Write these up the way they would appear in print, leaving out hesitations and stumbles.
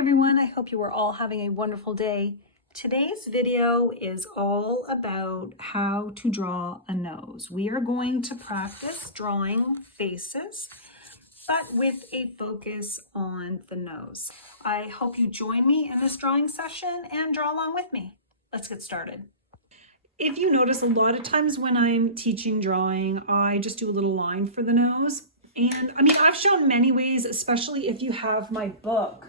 everyone, I hope you are all having a wonderful day. Today's video is all about how to draw a nose. We are going to practice drawing faces, but with a focus on the nose. I hope you join me in this drawing session and draw along with me. Let's get started. If you notice, a lot of times when I'm teaching drawing, I just do a little line for the nose. And I mean, I've shown many ways, especially if you have my book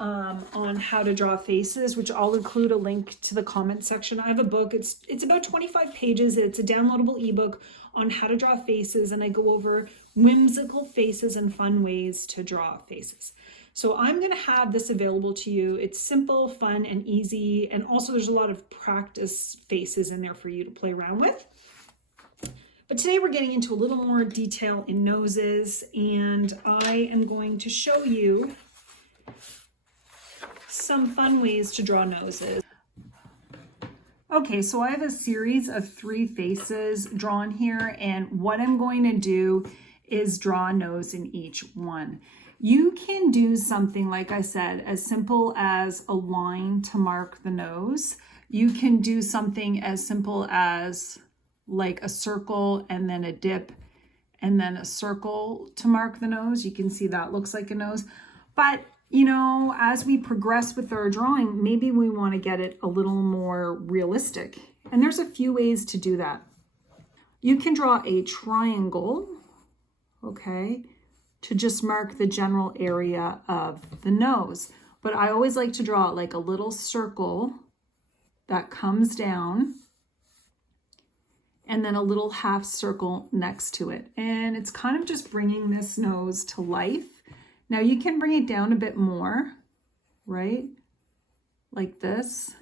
on how to draw faces, which I'll include a link to the comment section. I have a book, it's about 25 pages. It's a downloadable ebook on how to draw faces, and I go over whimsical faces and fun ways to draw faces. So I'm going to have this available to you. It's simple, fun, and easy, and also there's a lot of practice faces in there for you to play around with. But today we're getting into a little more detail in noses, and I am going to show you some fun ways to draw noses. Okay, so I have a series of 3 faces drawn here, and what I'm going to do is draw a nose in each one. You can do something, like I said, as simple as a line to mark the nose. You can do something as simple as like a circle and then a dip and then a circle to mark the nose. You can see that looks like a nose. But you know, as we progress with our drawing, maybe we want to get it a little more realistic. And there's a few ways to do that. You can draw a triangle, okay, to just mark the general area of the nose. But I always like to draw like a little circle that comes down and then a little half circle next to it. And it's kind of just bringing this nose to life. Now you can bring it down a bit more, right? Like this.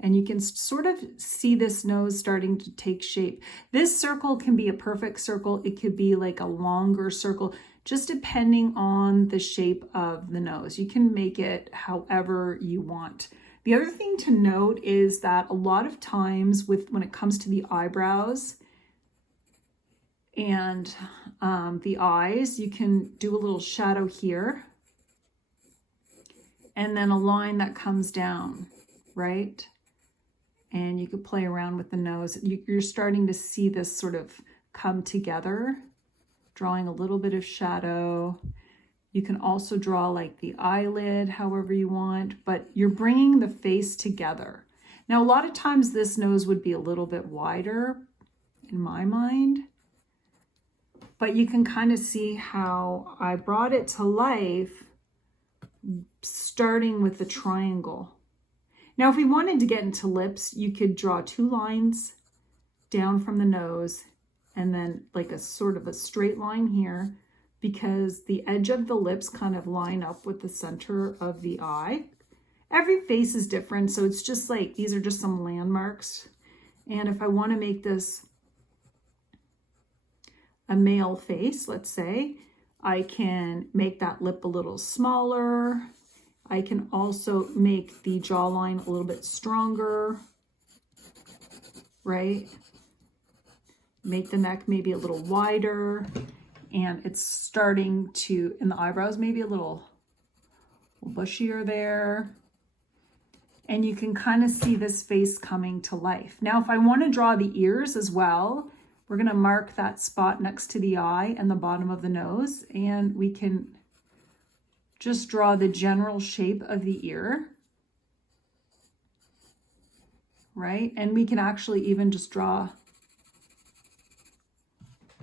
And you can sort of see this nose starting to take shape. This circle can be a perfect circle. It could be like a longer circle, just depending on the shape of the nose. You can make it however you want. The other thing to note is that a lot of times when it comes to the eyebrows, and the eyes, you can do a little shadow here and then a line that comes down, right? And you could play around with the nose. You're starting to see this sort of come together, drawing a little bit of shadow. You can also draw like the eyelid however you want, but you're bringing the face together. Now, a lot of times this nose would be a little bit wider in my mind, but you can kind of see how I brought it to life starting with the triangle. Now, if we wanted to get into lips, you could draw 2 lines down from the nose and then like a sort of a straight line here, because the edge of the lips kind of line up with the center of the eye. Every face is different, so it's just like, these are just some landmarks. And if I want to make this a male face, let's say, I can make that lip a little smaller. I can also make the jawline a little bit stronger, right? Make the neck maybe a little wider, and it's starting to, in the eyebrows, maybe a little bushier there. And you can kind of see this face coming to life. Now, if I want to draw the ears as well, we're going to mark that spot next to the eye and the bottom of the nose, and we can just draw the general shape of the ear, right? And we can actually even just draw,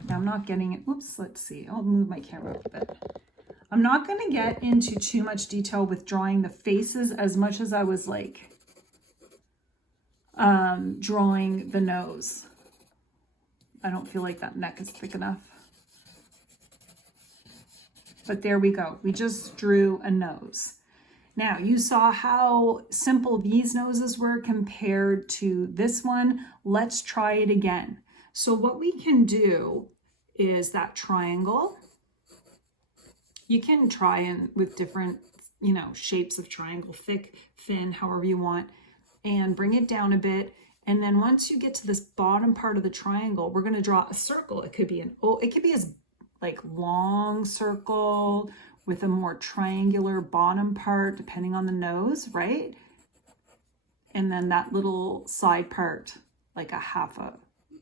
now I'm not getting it, whoops, let's see, I'll move my camera a bit. I'm not going to get into too much detail with drawing the faces as much as I was like drawing the nose. I don't feel like that neck is thick enough. But there we go. We just drew a nose. Now, you saw how simple these noses were compared to this one. Let's try it again. So what we can do is that triangle. You can try in with different, shapes of triangle, thick, thin, however you want, and bring it down a bit. And then once you get to this bottom part of the triangle, we're going to draw a circle. It could be as like long circle, with a more triangular bottom part, depending on the nose, right? And then that little side part, like a half a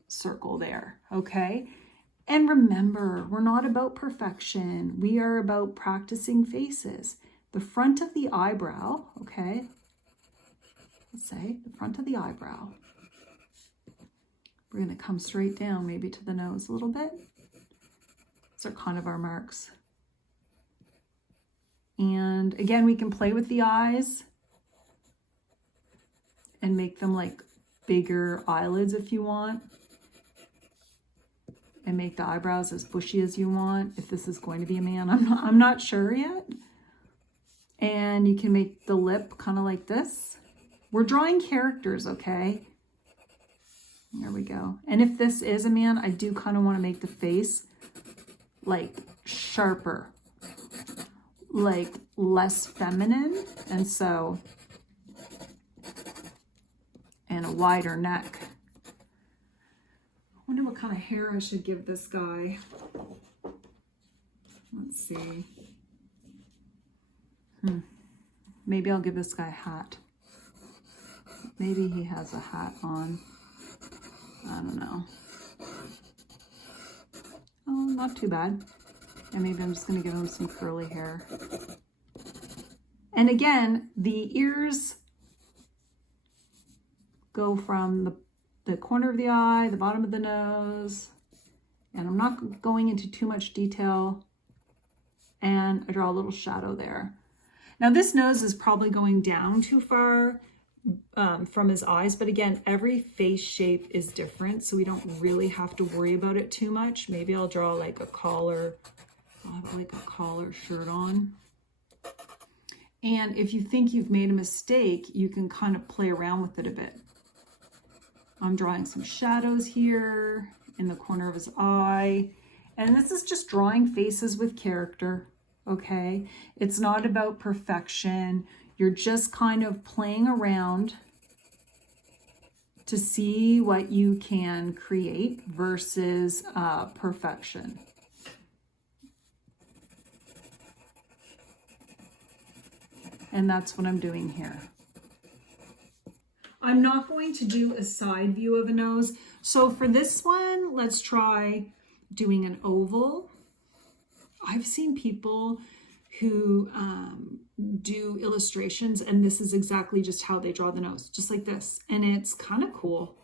circle there, okay? And remember, we're not about perfection. We are about practicing faces. The front of the eyebrow, okay? Let's say the front of the eyebrow. We're gonna come straight down, maybe to the nose a little bit. These are kind of our marks. And again, we can play with the eyes and make them like bigger eyelids if you want. And make the eyebrows as bushy as you want. If this is going to be a man, I'm not sure yet. And you can make the lip kind of like this. We're drawing characters, okay? There we go. And if this is a man, I do kind of want to make the face like sharper, like less feminine. And so, and a wider neck. I wonder what kind of hair I should give this guy. Let's see. Maybe I'll give this guy a hat. Maybe he has a hat on. I don't know. Oh, not too bad. And maybe I'm just going to give him some curly hair. And again, the ears go from the corner of the eye, the bottom of the nose, and I'm not going into too much detail, and I draw a little shadow there. Now this nose is probably going down too far from his eyes, but again, every face shape is different, so we don't really have to worry about it too much. Maybe I'll draw like a collar, I'll have like a collar shirt on. And if you think you've made a mistake, you can kind of play around with it a bit. I'm drawing some shadows here in the corner of his eye. And this is just drawing faces with character, okay? It's not about perfection. You're just kind of playing around to see what you can create versus perfection. And that's what I'm doing here. I'm not going to do a side view of a nose. So for this one, let's try doing an oval. I've seen people who do illustrations, and this is exactly just how they draw the nose, just like this. And it's kind of cool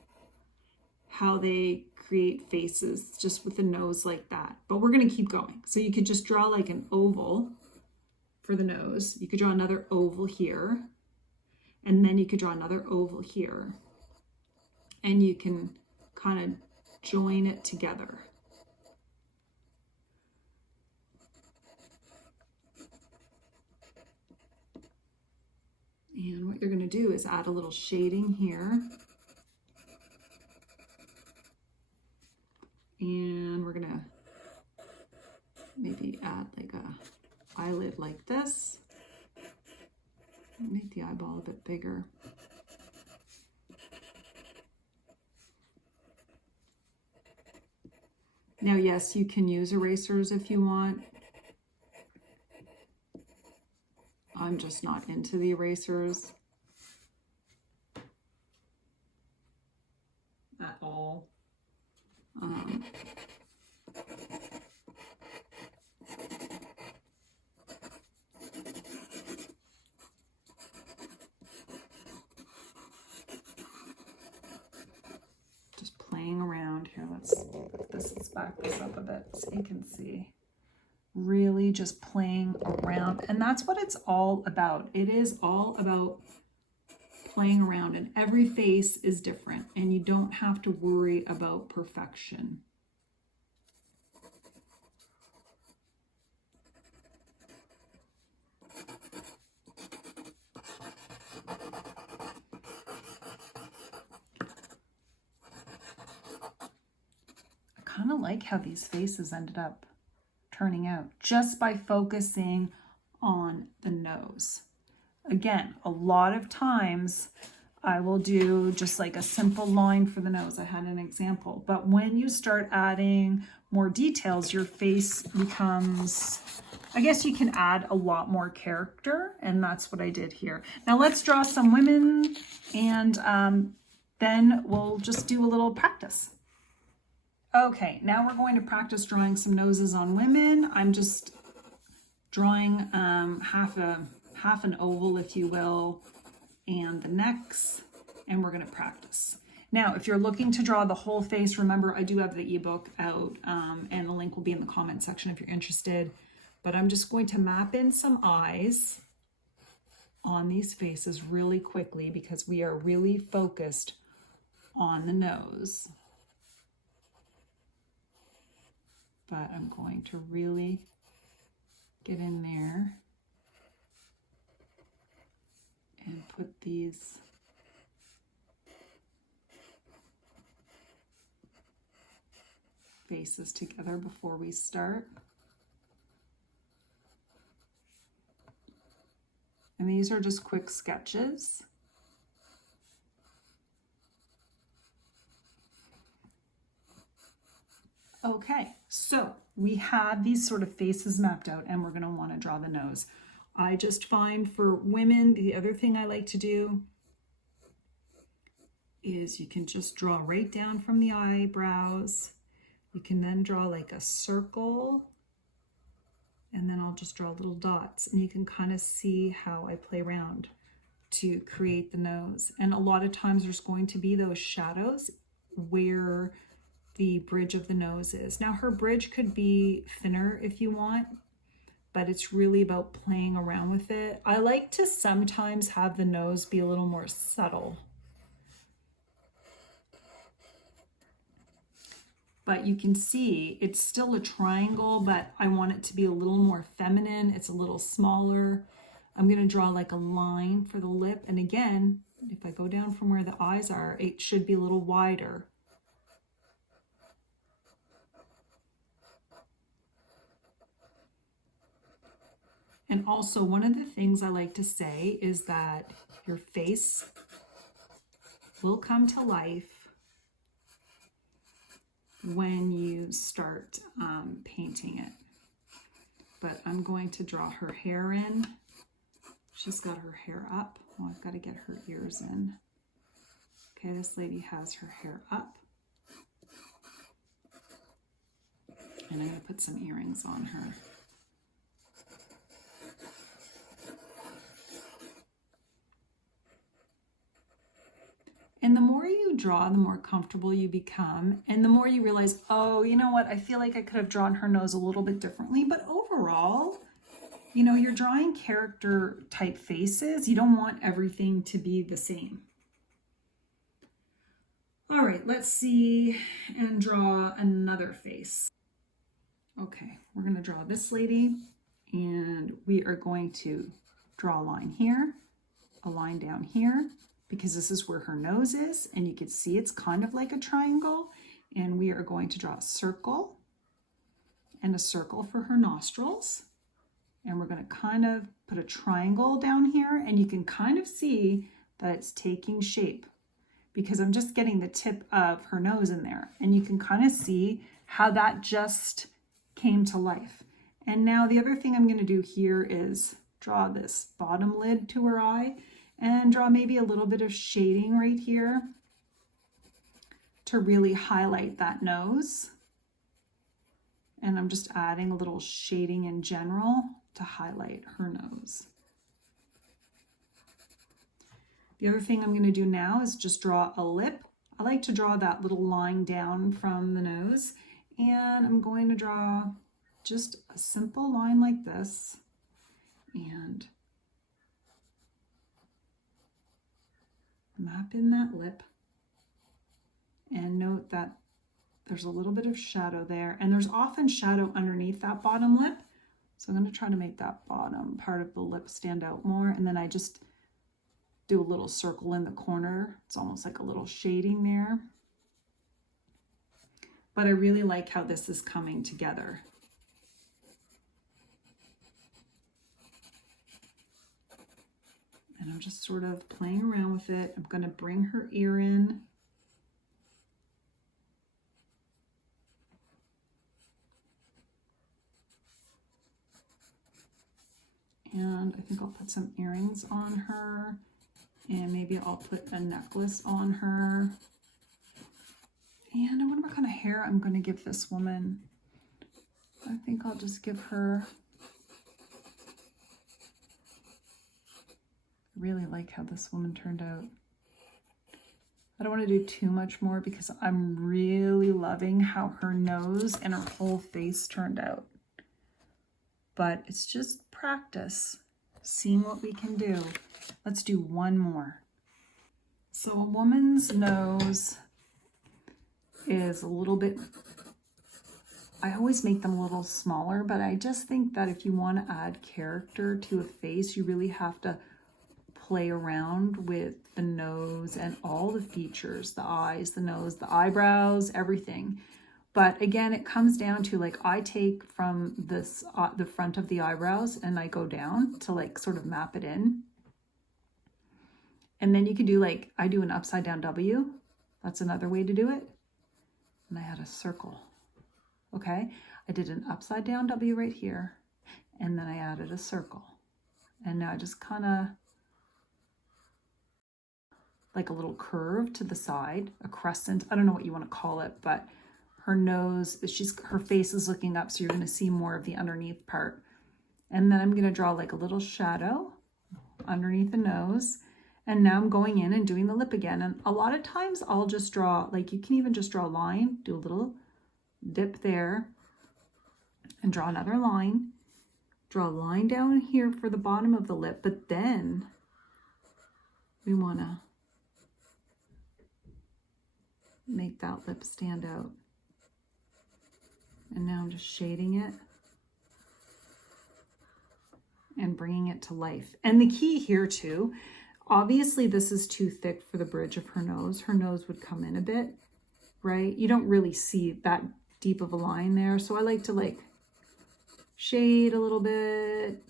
how they create faces just with the nose like that. But we're going to keep going. So you could just draw like an oval for the nose. You could draw another oval here, and then you could draw another oval here, and you can kind of join it together. And what you're going to do is add a little shading here. And we're going to maybe add like a eyelid like this. Make the eyeball a bit bigger. Now, yes, you can use erasers if you want. I'm just not into the erasers at all. Just playing around here. Let's back this up a bit so you can see. Really just playing around, and that's what it's all about. It is all about playing around, and every face is different, and you don't have to worry about perfection. I kind of like how these faces ended up turning out just by focusing on the nose. Again, a lot of times I will do just like a simple line for the nose. I had an example, but when you start adding more details, your face becomes I guess you can add a lot more character, and that's what I did here. Now let's draw some women, and then we'll just do a little practice. Okay, now we're going to practice drawing some noses on women. I'm just drawing half an oval, if you will, and the necks, and we're going to practice. Now, if you're looking to draw the whole face, remember I do have the ebook out, and the link will be in the comment section if you're interested. But I'm just going to map in some eyes on these faces really quickly because we are really focused on the nose. But I'm going to really get in there and put these faces together before we start. And these are just quick sketches. Okay, so we have these sort of faces mapped out, and we're going to want to draw the nose. I just find for women, the other thing I like to do is you can just draw right down from the eyebrows. You can then draw like a circle, and then I'll just draw little dots, and you can kind of see how I play around to create the nose. And a lot of times there's going to be those shadows where the bridge of the nose is. Now her bridge could be thinner if you want, but it's really about playing around with it. I like to sometimes have the nose be a little more subtle. But you can see it's still a triangle, but I want it to be a little more feminine. It's a little smaller. I'm going to draw like a line for the lip. And again, if I go down from where the eyes are, it should be a little wider. And also, one of the things I like to say is that your face will come to life when you start painting it. But I'm going to draw her hair in. She's got her hair up. Well, I've got to get her ears in. Okay, this lady has her hair up. And I'm going to put some earrings on her. And the more you draw, the more comfortable you become. And the more you realize, oh, you know what? I feel like I could have drawn her nose a little bit differently. But overall, you know, you're drawing character type faces. You don't want everything to be the same. All right, let's see and draw another face. Okay, we're going to draw this lady. And we are going to draw a line here, a line down here, because this is where her nose is, and you can see it's kind of like a triangle. And we are going to draw a circle and a circle for her nostrils. And we're going to kind of put a triangle down here, and you can kind of see that it's taking shape because I'm just getting the tip of her nose in there. And you can kind of see how that just came to life. And now the other thing I'm going to do here is draw this bottom lid to her eye, and draw maybe a little bit of shading right here to really highlight that nose. And I'm just adding a little shading in general to highlight her nose. The other thing I'm going to do now is just draw a lip. I like to draw that little line down from the nose, and I'm going to draw just a simple line like this, and map in that lip, and note that there's a little bit of shadow there, and there's often shadow underneath that bottom lip. So I'm going to try to make that bottom part of the lip stand out more, and then I just do a little circle in the corner. It's almost like a little shading there. But I really like how this is coming together. And I'm just sort of playing around with it. I'm going to bring her ear in. put some earrings on her, and maybe I'll put a necklace on her. And I wonder what kind of hair I'm going to give this woman. I think I'll just give her, I really like how this woman turned out. I don't want to do too much more because I'm really loving how her nose and her whole face turned out. But it's just practice, seeing what we can do. Let's do one more. So a woman's nose is a little bit, I always make them a little smaller, but I just think that if you want to add character to a face, you really have to play around with the nose and all the features, the eyes, the nose, the eyebrows, everything. But again, it comes down to, like, I take from this the front of the eyebrows and I go down to like sort of map it in. And then you can do, like, I do an upside down W. That's another way to do it. And I add a circle. Okay, I did an upside down W right here, and then I added a circle. And now I just kind of like a little curve to the side, a crescent. I don't know what you want to call it, but her nose, her face is looking up, so you're going to see more of the underneath part. And then I'm going to draw like a little shadow underneath the nose. And now I'm going in and doing the lip again. And a lot of times I'll just draw, like, you can even just draw a line, do a little dip there, and draw another line. Draw a line down here for the bottom of the lip, but then we want to make that lip stand out. And now I'm just shading it and bringing it to life. And the key here too, obviously this is too thick for the bridge of her nose. Her nose would come in a bit, right? You don't really see that deep of a line there. So I like to like shade a little bit,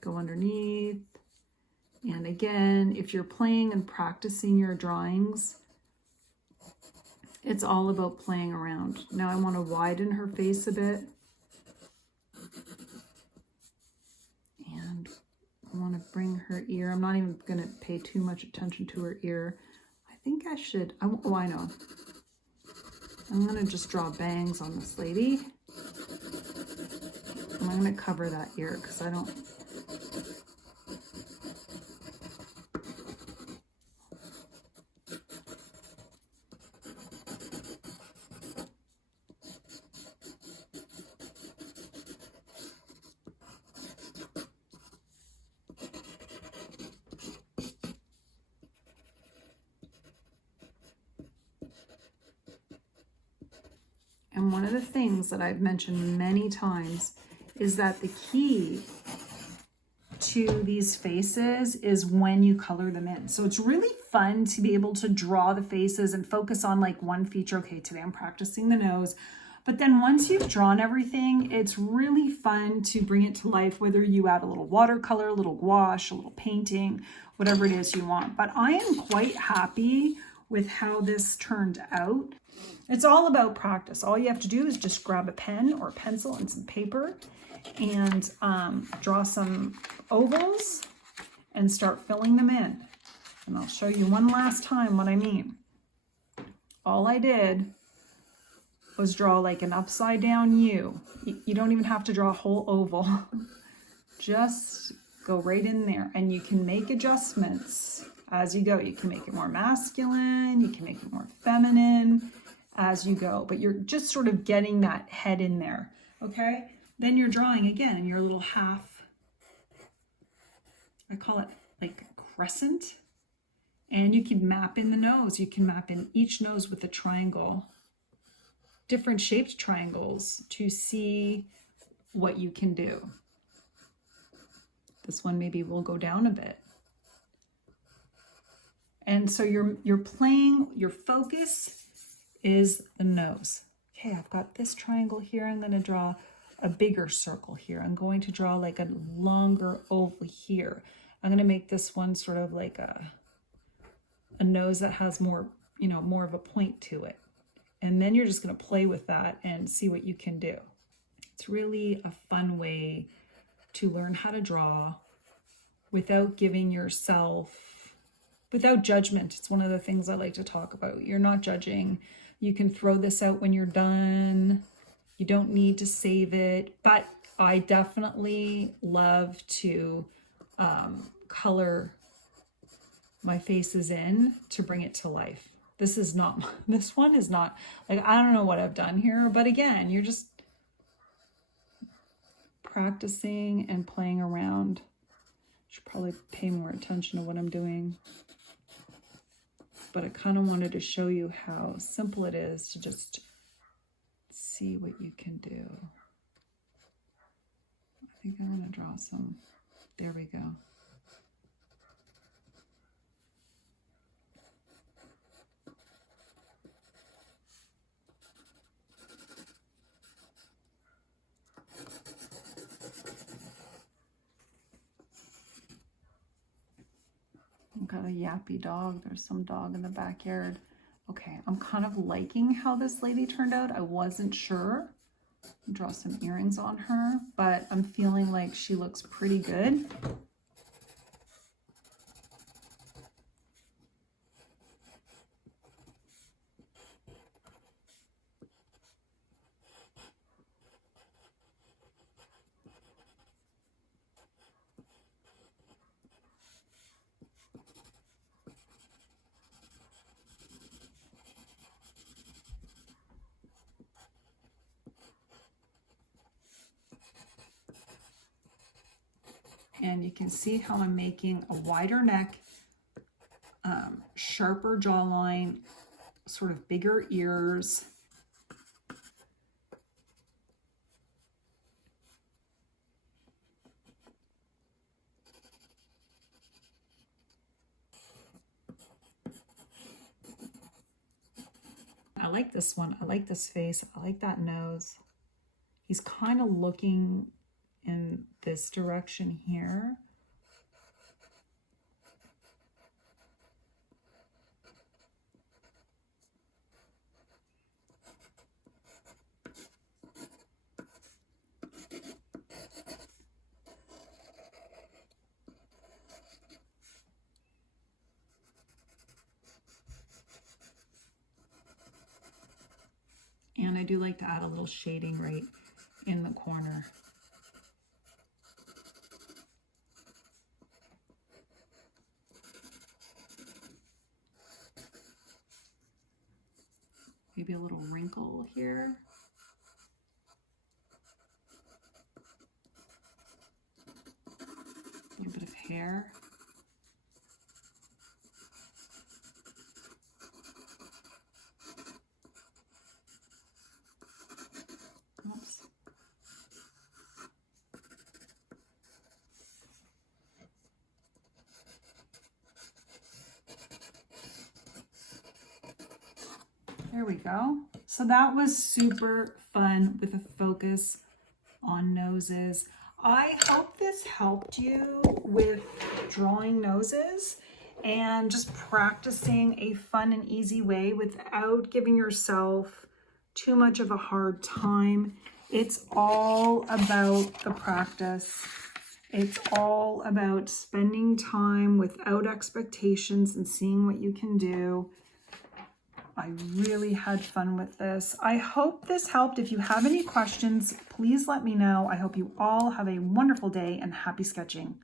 go underneath. And again, if you're playing and practicing your drawings, it's all about playing around. Now I want to widen her face a bit. And I want to bring her ear. I'm not even going to pay too much attention to her ear. I think I should, oh, I know. I'm going to just draw bangs on this lady. And I'm going to cover that ear because I don't, and one of the things that I've mentioned many times is that the key to these faces is when you color them in. So it's really fun to be able to draw the faces and focus on like one feature. Okay, today I'm practicing the nose. But then once you've drawn everything, it's really fun to bring it to life, whether you add a little watercolor, a little gouache, a little painting, whatever it is you want. But I am quite happy with how this turned out. It's all about practice. All you have to do is just grab a pen or a pencil and some paper and draw some ovals and start filling them in. And I'll show you one last time what I mean. All I did was draw like an upside down U. You don't even have to draw a whole oval. Just go right in there, and you can make adjustments as you go. You can make it more masculine, you can make it more feminine as you go, but you're just sort of getting that head in there, okay? Then you're drawing again in your little half, I call it like crescent, and you can map in the nose. You can map in each nose with a triangle, different shaped triangles to see what you can do. This one maybe will go down a bit. And so you're playing, your focus is the nose. Okay, I've got this triangle here. I'm going to draw a bigger circle here. I'm going to draw like a longer oval here. I'm going to make this one sort of like a nose that has more, you know, more of a point to it. And then you're just going to play with that and see what you can do. It's really a fun way to learn how to draw without giving yourself, without judgment. It's one of the things I like to talk about. You're not judging. You can throw this out when you're done. You don't need to save it, but I definitely love to color my faces in to bring it to life. This one is not, like, I don't know what I've done here, but again, you're just practicing and playing around. Should probably pay more attention to what I'm doing. But I kind of wanted to show you how simple it is to just see what you can do. I think I want to draw some. There we go. I've got a yappy dog. There's some dog in the backyard. Okay, I'm kind of liking how this lady turned out. I wasn't sure. Draw some earrings on her, but I'm feeling like she looks pretty good. And you can see how I'm making a wider neck, sharper jawline, sort of bigger ears. I like this one. I like this face. I like that nose. He's kind of looking in this direction here. And I do like to add a little shading right in the corner. Maybe a little wrinkle here. A little bit of hair. Oops. There we go. So that was super fun with a focus on noses. I hope this helped you with drawing noses and just practicing a fun and easy way without giving yourself too much of a hard time. It's all about the practice. It's all about spending time without expectations and seeing what you can do. I really had fun with this. I hope this helped. If you have any questions, please let me know. I hope you all have a wonderful day and happy sketching.